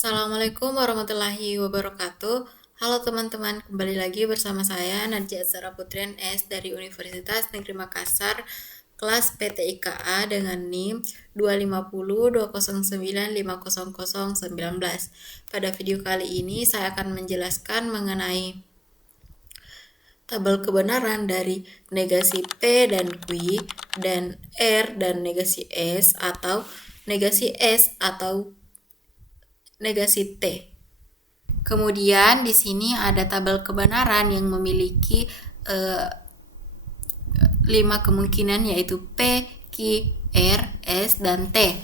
Assalamualaikum warahmatullahi wabarakatuh. Halo teman-teman, kembali lagi bersama saya Nadja Azhara Putrian S dari Universitas Negeri Makassar, kelas PTIKA dengan NIM 25020950019. Pada video kali ini saya akan menjelaskan mengenai tabel kebenaran dari negasi P dan Q dan R dan negasi S atau negasi S atau negasi T. Kemudian di sini ada tabel kebenaran yang memiliki 5 kemungkinan, yaitu P, Q, R, S, dan T.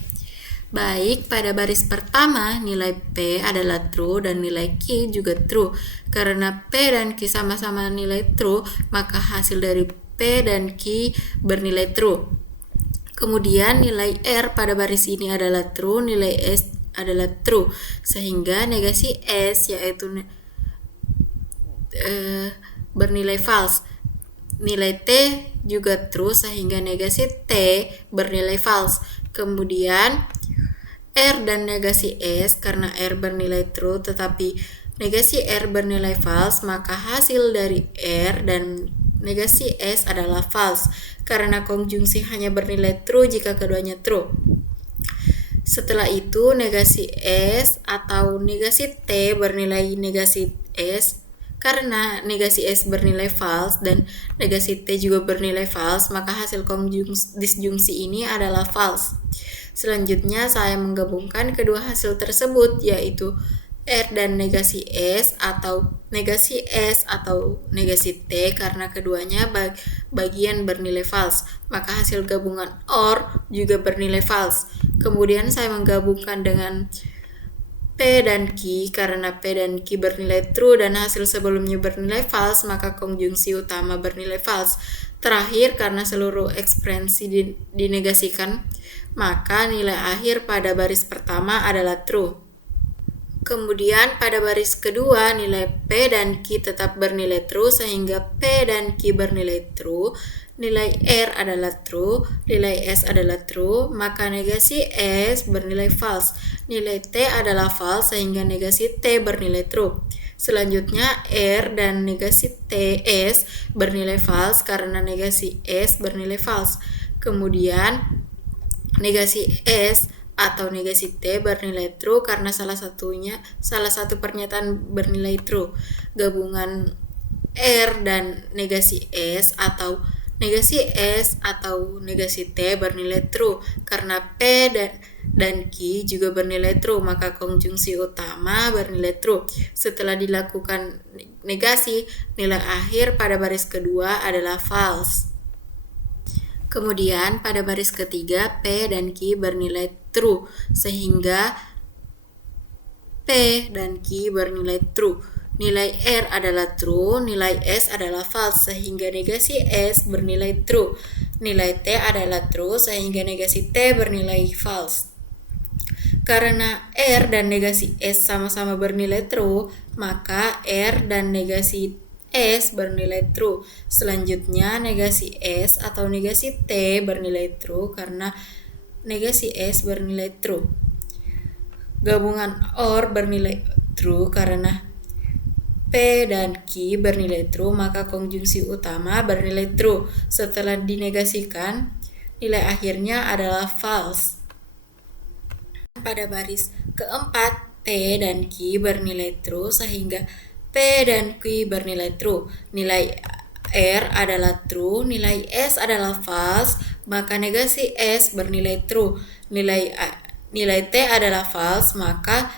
Baik, pada baris pertama nilai P adalah true dan nilai Q juga true. Karena P dan Q sama-sama nilai true, maka hasil dari P dan Q bernilai true. Kemudian nilai R pada baris ini adalah true, nilai S adalah true, sehingga negasi S yaitu bernilai false. Nilai T juga true, sehingga negasi T bernilai false. Kemudian R dan negasi S, karena R bernilai true tetapi negasi R bernilai false, maka hasil dari R dan negasi S adalah false, karena konjungsi hanya bernilai true jika keduanya true. Setelah itu negasi S atau negasi T bernilai negasi S, karena negasi S bernilai false dan negasi T juga bernilai false, maka hasil disjungsi ini adalah false. Selanjutnya saya menggabungkan kedua hasil tersebut, yaitu R dan negasi S atau negasi S atau negasi T, karena keduanya bagian bernilai false, maka hasil gabungan OR juga bernilai false. Kemudian saya menggabungkan dengan P dan Q, karena P dan Q bernilai true dan hasil sebelumnya bernilai false, maka konjungsi utama bernilai false. Terakhir, karena seluruh ekspresi dinegasikan, maka nilai akhir pada baris pertama adalah true. Kemudian pada baris kedua nilai P dan Q tetap bernilai true, sehingga P dan Q bernilai true, nilai R adalah true, nilai S adalah true, maka negasi S bernilai false. Nilai T adalah false, sehingga negasi T bernilai true. Selanjutnya R dan negasi TS bernilai false, karena negasi S bernilai false. Kemudian negasi S atau negasi T bernilai true karena salah satu pernyataan bernilai true. Gabungan R dan negasi S atau negasi T bernilai true karena P dan Q juga bernilai true, maka konjungsi utama bernilai true. Setelah dilakukan negasi, nilai akhir pada baris kedua adalah false. Kemudian pada baris ketiga P dan Q bernilai true, sehingga P dan Q bernilai true. Nilai R adalah true, nilai S adalah false, sehingga negasi S bernilai true. Nilai T adalah true, sehingga negasi T bernilai false. Karena R dan negasi S sama-sama bernilai true, maka R dan negasi S bernilai true. Selanjutnya negasi S atau negasi T bernilai true karena negasi S bernilai true. Gabungan OR bernilai true karena P dan Q bernilai true, maka konjungsi utama bernilai true. Setelah dinegasikan, nilai akhirnya adalah false. Pada baris keempat P dan Q bernilai true, sehingga P dan Q bernilai true. Nilai R adalah true, nilai S adalah false, maka negasi S bernilai true. Nilai T adalah false, maka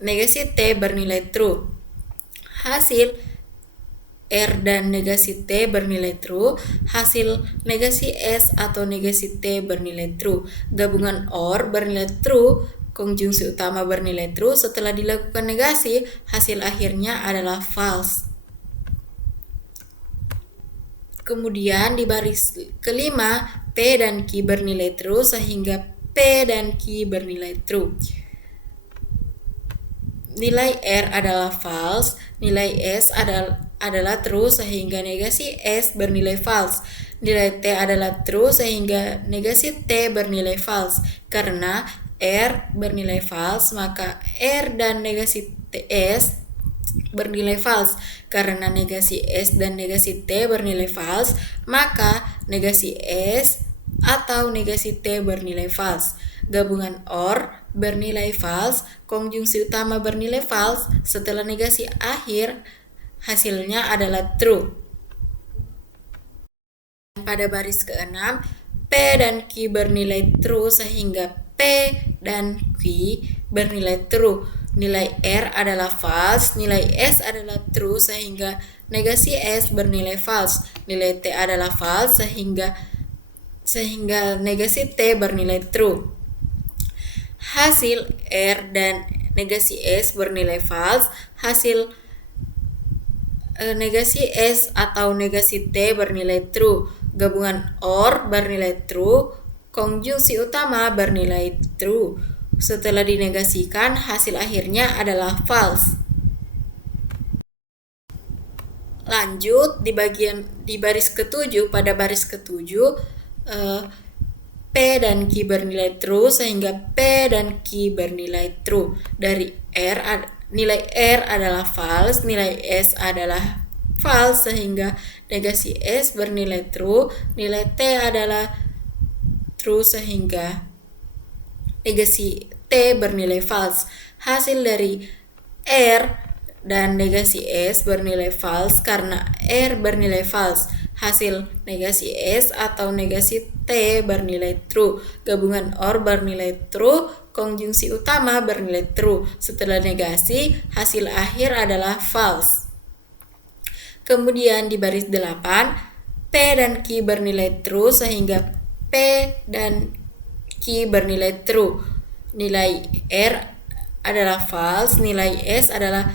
negasi T bernilai true. Hasil R dan negasi T bernilai true, hasil negasi S atau negasi T bernilai true. Gabungan OR bernilai true, konjungsi utama bernilai true. Setelah dilakukan negasi, hasil akhirnya adalah false. Kemudian di baris kelima P dan Q bernilai true, sehingga P dan Q bernilai true. Nilai R adalah false, nilai S adalah true, sehingga negasi S bernilai false. Nilai T adalah true, sehingga negasi T bernilai false, karena R bernilai false, maka R dan negasi S bernilai false. Karena negasi S dan negasi T bernilai false, maka negasi S atau negasi T bernilai false. Gabungan OR bernilai false, konjungsi utama bernilai false, setelah negasi akhir hasilnya adalah true. Pada baris ke-6, P dan Q bernilai true sehingga P dan Q bernilai true. Nilai R adalah false, nilai S adalah true sehingga negasi S bernilai false. Nilai T adalah false sehingga negasi T bernilai true. Hasil R dan negasi S bernilai false, hasil negasi S atau negasi T bernilai true. Gabungan OR bernilai true, konjungsi utama bernilai true. Setelah dinegasikan, hasil akhirnya adalah false. Lanjut di baris ke-7, pada baris ke-7 P dan Q bernilai true sehingga P dan Q bernilai true. Dari R, nilai R adalah false, nilai S adalah false sehingga negasi S bernilai true, nilai T adalah true sehingga negasi T bernilai false. Hasil dari R dan negasi S bernilai false karena R bernilai false. Hasil negasi S atau negasi T bernilai true. Gabungan OR bernilai true, konjungsi utama bernilai true. Setelah negasi, hasil akhir adalah false. Kemudian di baris 8, P dan Q bernilai true sehingga P dan Q bernilai true. Nilai R adalah false, nilai S adalah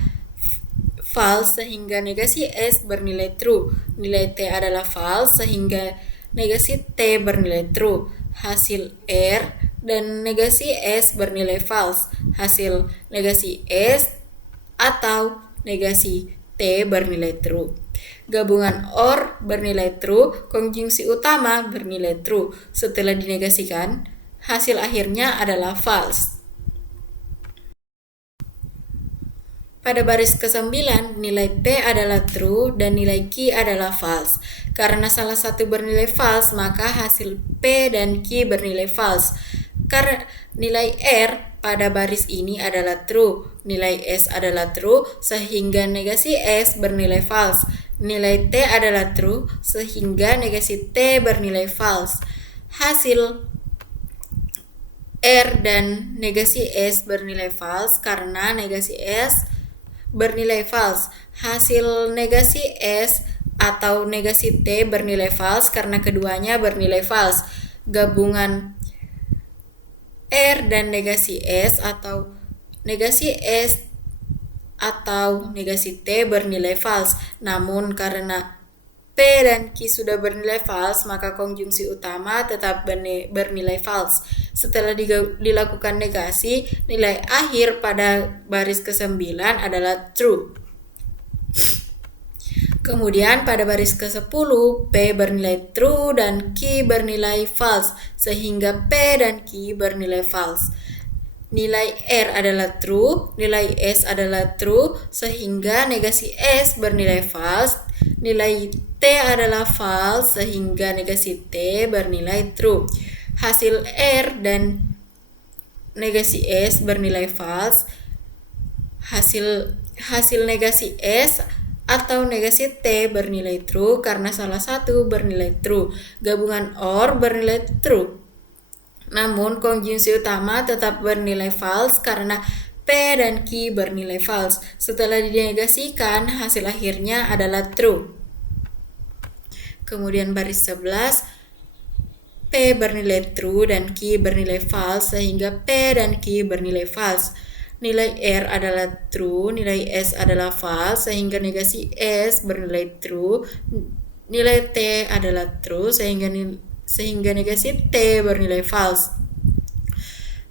false sehingga negasi S bernilai true. Nilai T adalah false sehingga negasi T bernilai true. Hasil R dan negasi S bernilai false. Hasil negasi S atau negasi T bernilai true. Gabungan OR bernilai true, konjungsi utama bernilai true. Setelah dinegasikan, hasil akhirnya adalah false. Pada baris ke-9, nilai P adalah true dan nilai Q adalah false. Karena salah satu bernilai false, maka hasil P dan Q bernilai false. Karena nilai R pada baris ini adalah true, nilai S adalah true, sehingga negasi S bernilai false. Nilai T adalah true, sehingga negasi T bernilai false. Hasil R dan negasi S bernilai false karena negasi S bernilai false. Hasil negasi S atau negasi T bernilai false karena keduanya bernilai false. Gabungan R dan negasi S atau negasi S atau negasi T bernilai false. Namun karena P dan Q sudah bernilai false, maka konjungsi utama tetap bernilai false. Setelah dilakukan negasi, nilai akhir pada baris ke-9 adalah true. Kemudian pada baris ke-10, P bernilai true dan Q bernilai false, sehingga P dan Q bernilai false. Nilai R adalah true, nilai S adalah true, sehingga negasi S bernilai false. Nilai T adalah false, sehingga negasi T bernilai true. Hasil R dan negasi S bernilai false. Hasil negasi S atau negasi T bernilai true karena salah satu bernilai true. Gabungan OR bernilai true. Namun konjungsi utama tetap bernilai false karena P dan Q bernilai false. Setelah dinegasikan, hasil akhirnya adalah true. Kemudian baris 11, P bernilai true dan Q bernilai false sehingga P dan Q bernilai false. Nilai R adalah true, nilai S adalah false sehingga negasi S bernilai true. Nilai T adalah true sehingga negasi T bernilai false.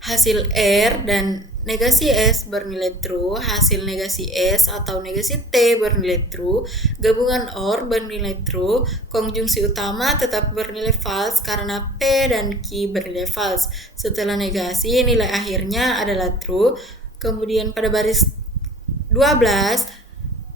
Hasil R dan negasi S bernilai true, hasil negasi S atau negasi T bernilai true, gabungan OR bernilai true, konjungsi utama tetap bernilai false karena P dan Q bernilai false. Setelah negasi, nilai akhirnya adalah true. Kemudian pada baris 12,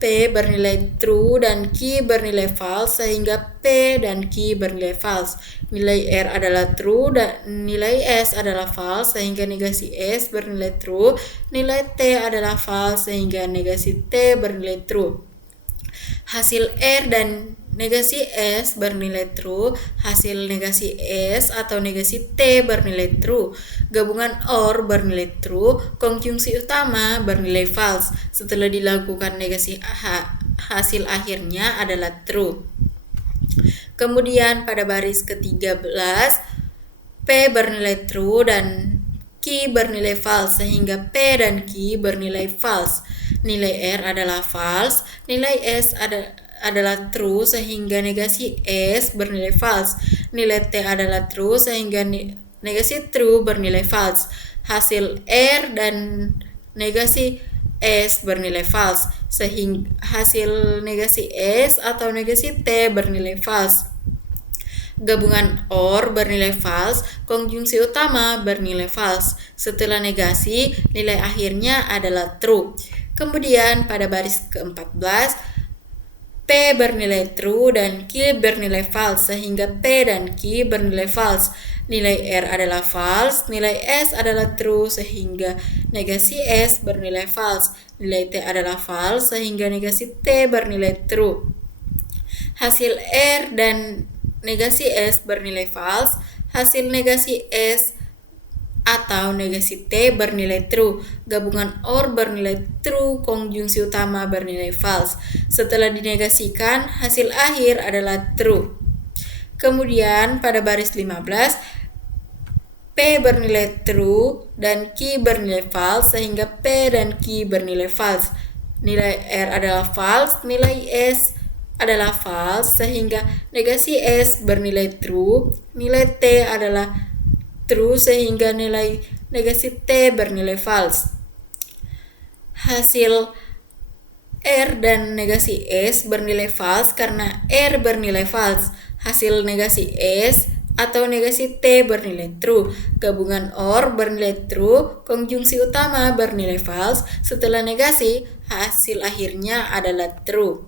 P bernilai true dan Q bernilai false sehingga P dan Q bernilai false. Nilai R adalah true dan nilai S adalah false sehingga negasi S bernilai true. Nilai T adalah false sehingga negasi T bernilai true. Hasil R dan negasi S bernilai true, hasil negasi S atau negasi T bernilai true, gabungan OR bernilai true, konjungsi utama bernilai false. Setelah dilakukan negasi hasil akhirnya adalah true. Kemudian pada baris ke-13, P bernilai true dan Q bernilai false sehingga P dan Q bernilai false. Nilai R adalah false, nilai S adalah true sehingga negasi S bernilai false. Nilai T adalah true sehingga negasi true bernilai false. Hasil R dan negasi S bernilai false sehingga hasil negasi S atau negasi T bernilai false. Gabungan OR bernilai false, konjungsi utama bernilai false. Setelah negasi, nilai akhirnya adalah true. Kemudian pada baris ke-14, P bernilai true dan Q bernilai false sehingga P dan Q bernilai false. Nilai R adalah false, nilai S adalah true sehingga negasi S bernilai false. Nilai T adalah false sehingga negasi T bernilai true. Hasil R dan negasi S bernilai false, hasil negasi S atau negasi T bernilai true, gabungan OR bernilai true, konjungsi utama bernilai false. Setelah dinegasikan, hasil akhir adalah true. Kemudian pada baris 15, P bernilai true dan Q bernilai false sehingga P dan Q bernilai false. Nilai R adalah false, nilai S adalah false sehingga negasi S bernilai true, nilai T adalah true sehingga nilai negasi T bernilai false. Hasil R dan negasi S bernilai false karena R bernilai false. Hasil negasi S atau negasi T bernilai true. Gabungan OR bernilai true, konjungsi utama bernilai false. Setelah negasi, hasil akhirnya adalah true.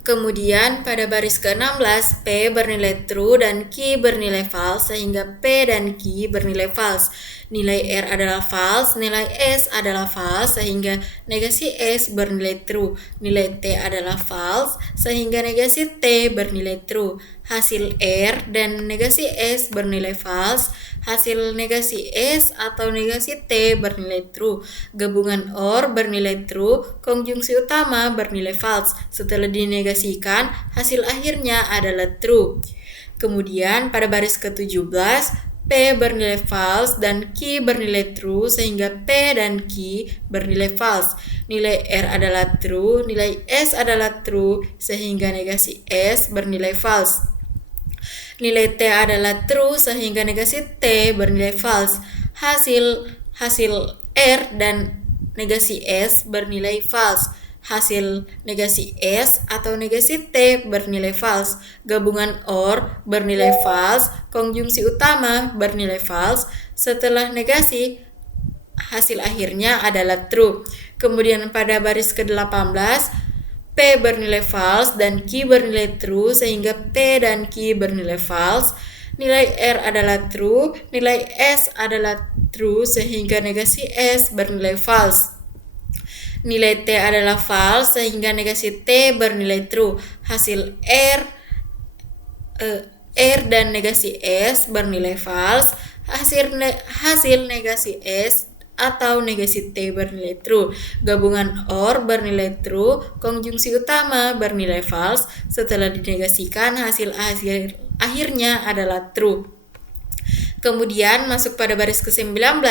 Kemudian pada baris ke-16, P bernilai true dan Q bernilai false sehingga P dan Q bernilai false. Nilai R adalah false, nilai S adalah false sehingga negasi S bernilai true. Nilai T adalah false sehingga negasi T bernilai true. Hasil R dan negasi S bernilai false, hasil negasi S atau negasi T bernilai true. Gabungan OR bernilai true, konjungsi utama bernilai false. Setelah dinegasikan, hasil akhirnya adalah true. Kemudian pada baris ke-17, P bernilai false dan Q bernilai true sehingga P dan Q bernilai false. Nilai R adalah true, nilai S adalah true sehingga negasi S bernilai false. Nilai T adalah true sehingga negasi T bernilai false. Hasil R dan negasi S bernilai false. Hasil negasi S atau negasi T bernilai false. Gabungan OR bernilai false, konjungsi utama bernilai false. Setelah negasi, hasil akhirnya adalah true. Kemudian pada baris ke-18, P bernilai false dan Q bernilai true sehingga P dan Q bernilai false. Nilai R adalah true, nilai S adalah true sehingga negasi S bernilai false. Nilai T adalah false sehingga negasi T bernilai true. Hasil R dan negasi S bernilai false. Hasil negasi S atau negasi T bernilai true. Gabungan OR bernilai true, konjungsi utama bernilai false. Setelah dinegasikan, hasil akhirnya adalah true. Kemudian masuk pada baris ke-19,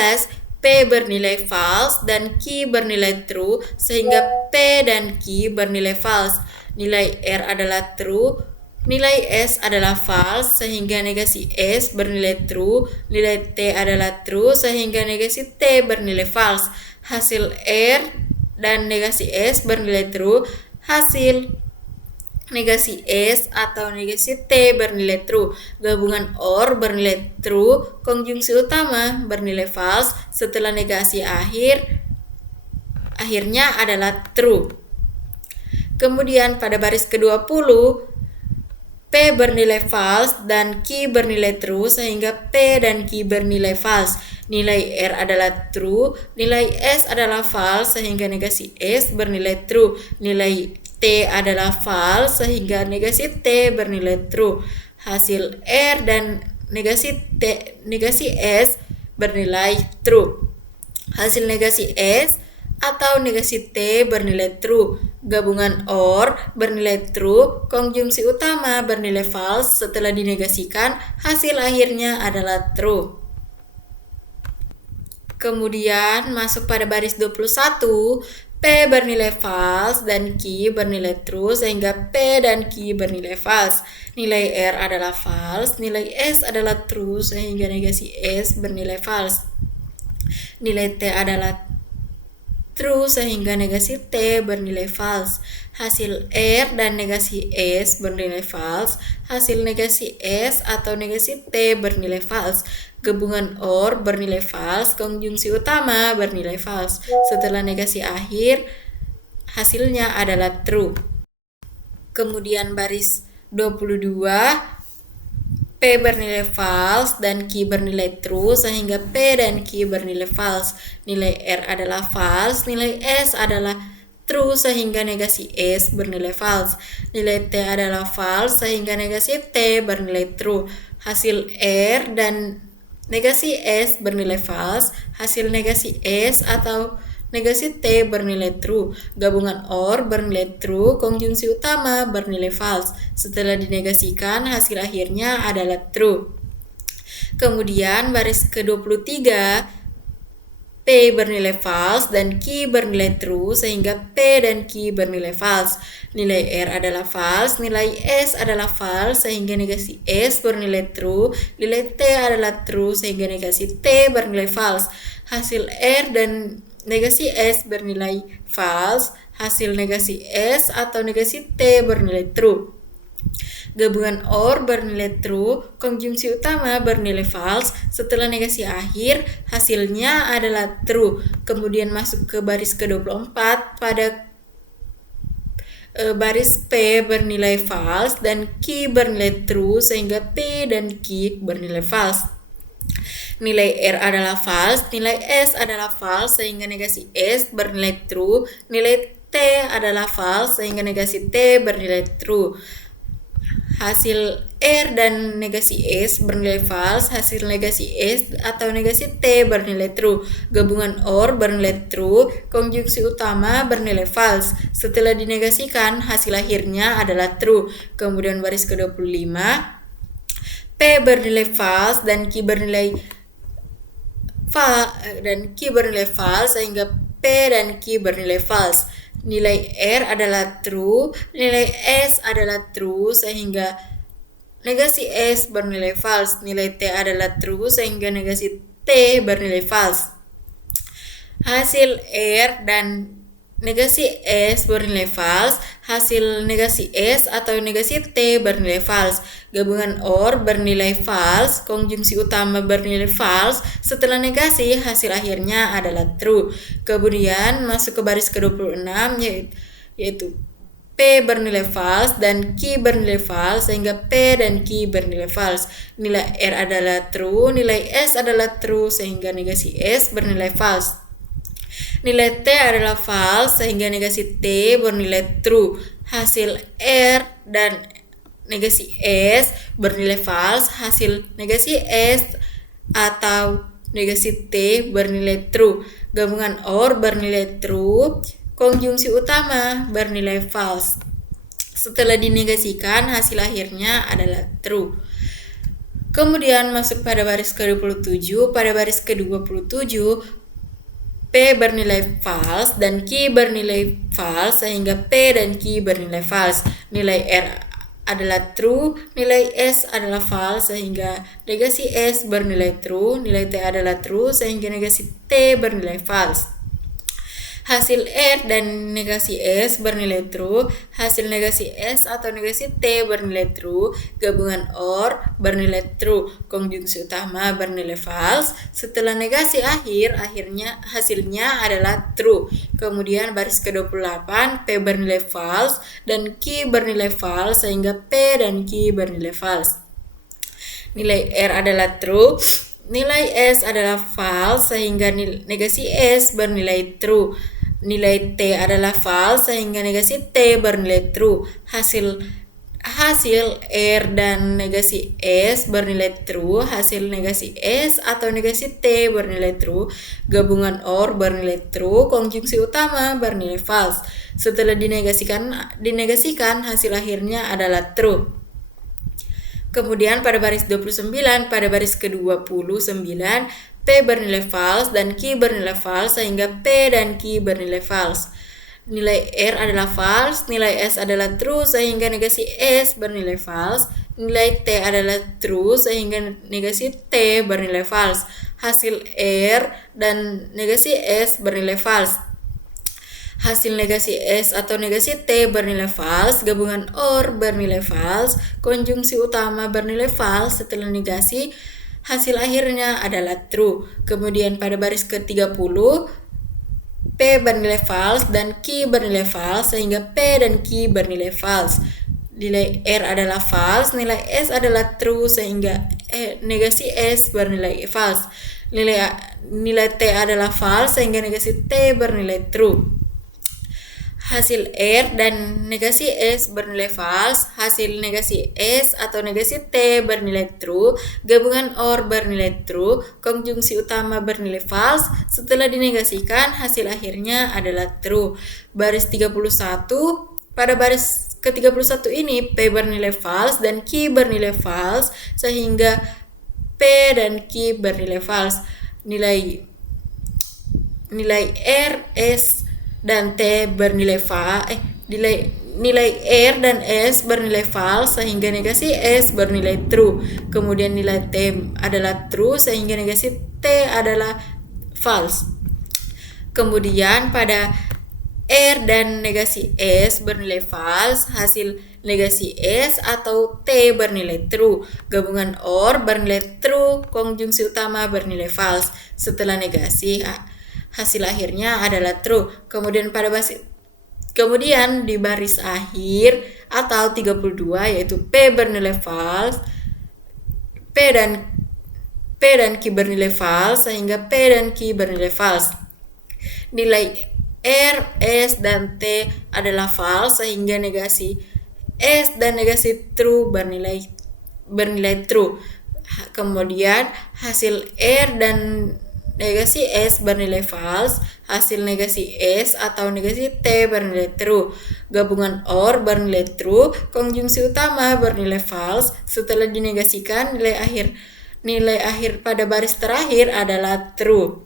P bernilai false dan Q bernilai true sehingga P dan Q bernilai false. Nilai R adalah true, Nilai S adalah false sehingga negasi S bernilai true, nilai T adalah true sehingga negasi T bernilai false. Hasil R dan negasi S bernilai true, hasil negasi S atau negasi T bernilai true. Gabungan OR bernilai true, konjungsi utama bernilai false, setelah negasi akhirnya adalah true. Kemudian pada baris ke-20, P bernilai false dan Q bernilai true sehingga P dan Q bernilai false. Nilai R adalah true, nilai S adalah false sehingga negasi S bernilai true. Nilai T adalah false sehingga negasi T bernilai true. Hasil R dan negasi S bernilai true. Hasil negasi S atau negasi T bernilai true. Gabungan OR bernilai true, konjungsi utama bernilai false, setelah dinegasikan hasil akhirnya adalah true. Kemudian masuk pada baris 21, P bernilai false dan Q bernilai true sehingga P dan Q bernilai false. Nilai R adalah false, nilai S adalah true sehingga negasi S bernilai false. Nilai T adalah true sehingga negasi T bernilai false. Hasil R dan negasi S bernilai false, hasil negasi S atau negasi T bernilai false. Gabungan OR bernilai false, konjungsi utama bernilai false. Setelah negasi akhir, hasilnya adalah true. Kemudian baris 22, P bernilai false dan Q bernilai true sehingga P dan Q bernilai false. Nilai R adalah false, nilai S adalah true sehingga negasi S bernilai false. Nilai T adalah false sehingga negasi T bernilai true. Hasil R dan negasi S bernilai false, hasil negasi S atau negasi T bernilai true. Gabungan OR bernilai true, konjungsi utama bernilai false. Setelah dinegasikan, hasil akhirnya adalah true. Kemudian baris ke-23, P bernilai false dan Q bernilai true sehingga P dan Q bernilai false. Nilai R adalah false, nilai S adalah false sehingga negasi S bernilai true, nilai T adalah true sehingga negasi T bernilai false. Hasil R dan negasi S bernilai false, hasil negasi S atau negasi T bernilai true. Gabungan OR bernilai true, konjungsi utama bernilai false, setelah negasi akhir hasilnya adalah true. Kemudian masuk ke baris ke-24, pada baris P bernilai false dan Q bernilai true sehingga P dan Q bernilai false. Nilai R adalah false, nilai S adalah false sehingga negasi S bernilai true, nilai T adalah false sehingga negasi T bernilai true. Hasil R dan negasi S bernilai false, hasil negasi S atau negasi T bernilai true. Gabungan OR bernilai true, konjungsi utama bernilai false. Setelah dinegasikan, hasil akhirnya adalah true. Kemudian baris ke-25, P bernilai false dan Q bernilai false sehingga P dan Q bernilai false. Nilai R adalah true, nilai S adalah true sehingga negasi S bernilai false. Nilai T adalah true sehingga negasi T bernilai false. Hasil R dan negasi S bernilai false, hasil negasi S atau negasi T bernilai false. Gabungan OR bernilai false, konjungsi utama bernilai false, setelah negasi hasil akhirnya adalah true. Kemudian masuk ke baris ke-26 yaitu P bernilai false dan Q bernilai false sehingga P dan Q bernilai false. Nilai R adalah true, nilai S adalah true sehingga negasi S bernilai false. Nilai T adalah false sehingga negasi T bernilai true. Hasil R dan negasi S bernilai false, hasil negasi S atau negasi T bernilai true. Gabungan OR bernilai true, konjungsi utama bernilai false. Setelah dinegasikan, hasil akhirnya adalah true. Kemudian masuk pada baris ke-27, pada baris ke-27 P bernilai false dan Q bernilai false sehingga P dan Q bernilai false. Nilai R adalah true, nilai S adalah false sehingga negasi S bernilai true, nilai T adalah true sehingga negasi T bernilai false. Hasil R dan negasi S bernilai true, hasil negasi S atau negasi T bernilai true, gabungan OR bernilai true, konjungsi utama bernilai false. Setelah negasi akhirnya hasilnya adalah true. Kemudian baris ke-28, P bernilai false dan Q bernilai false sehingga P dan Q bernilai false. Nilai R adalah true, nilai S adalah false sehingga negasi S bernilai true. Nilai T adalah false sehingga negasi T bernilai true. Hasil R dan negasi S bernilai true, hasil negasi S atau negasi T bernilai true, gabungan OR bernilai true, konjungsi utama bernilai false. Setelah dinegasikan hasil akhirnya adalah true. Kemudian pada baris 29, pada baris ke-29, P bernilai false dan Q bernilai false sehingga P dan Q bernilai false. Nilai R adalah false, nilai S adalah true sehingga negasi S bernilai false, nilai T adalah true sehingga negasi T bernilai false. Hasil R dan negasi S bernilai false. Hasil negasi S atau negasi T bernilai false, gabungan OR bernilai false, konjungsi utama bernilai false. Setelah negasi, hasil akhirnya adalah true. Kemudian pada baris ke-30, P bernilai false dan Q bernilai false sehingga P dan Q bernilai false. Nilai R adalah false, nilai S adalah true sehingga negasi S bernilai false. Nilai T adalah false sehingga negasi T bernilai true. Hasil R dan negasi S bernilai false, hasil negasi S atau negasi T bernilai true, gabungan OR bernilai true, konjungsi utama bernilai false. Setelah dinegasikan, hasil akhirnya adalah true. Baris 31, pada baris ke-31 ini P bernilai false dan Q bernilai false sehingga P dan Q bernilai false. Nilai R, S dan T bernilai nilai R dan S bernilai false sehingga negasi S bernilai true. Kemudian nilai T adalah true sehingga negasi T adalah false. Kemudian pada R dan negasi S bernilai false, hasil negasi S atau T bernilai true, gabungan OR bernilai true, konjungsi utama bernilai false. Setelah negasi, hasil akhirnya adalah true. Kemudian di baris akhir atau 32 yaitu P bernilai false, P dan Q bernilai false sehingga P dan Q bernilai false. Nilai R, S dan T adalah false sehingga negasi S dan negasi true bernilai true. Kemudian hasil R dan negasi S bernilai false, hasil negasi S atau negasi T bernilai true, gabungan OR bernilai true, konjungsi utama bernilai false. Setelah dinegasikan, nilai akhir pada baris terakhir adalah true.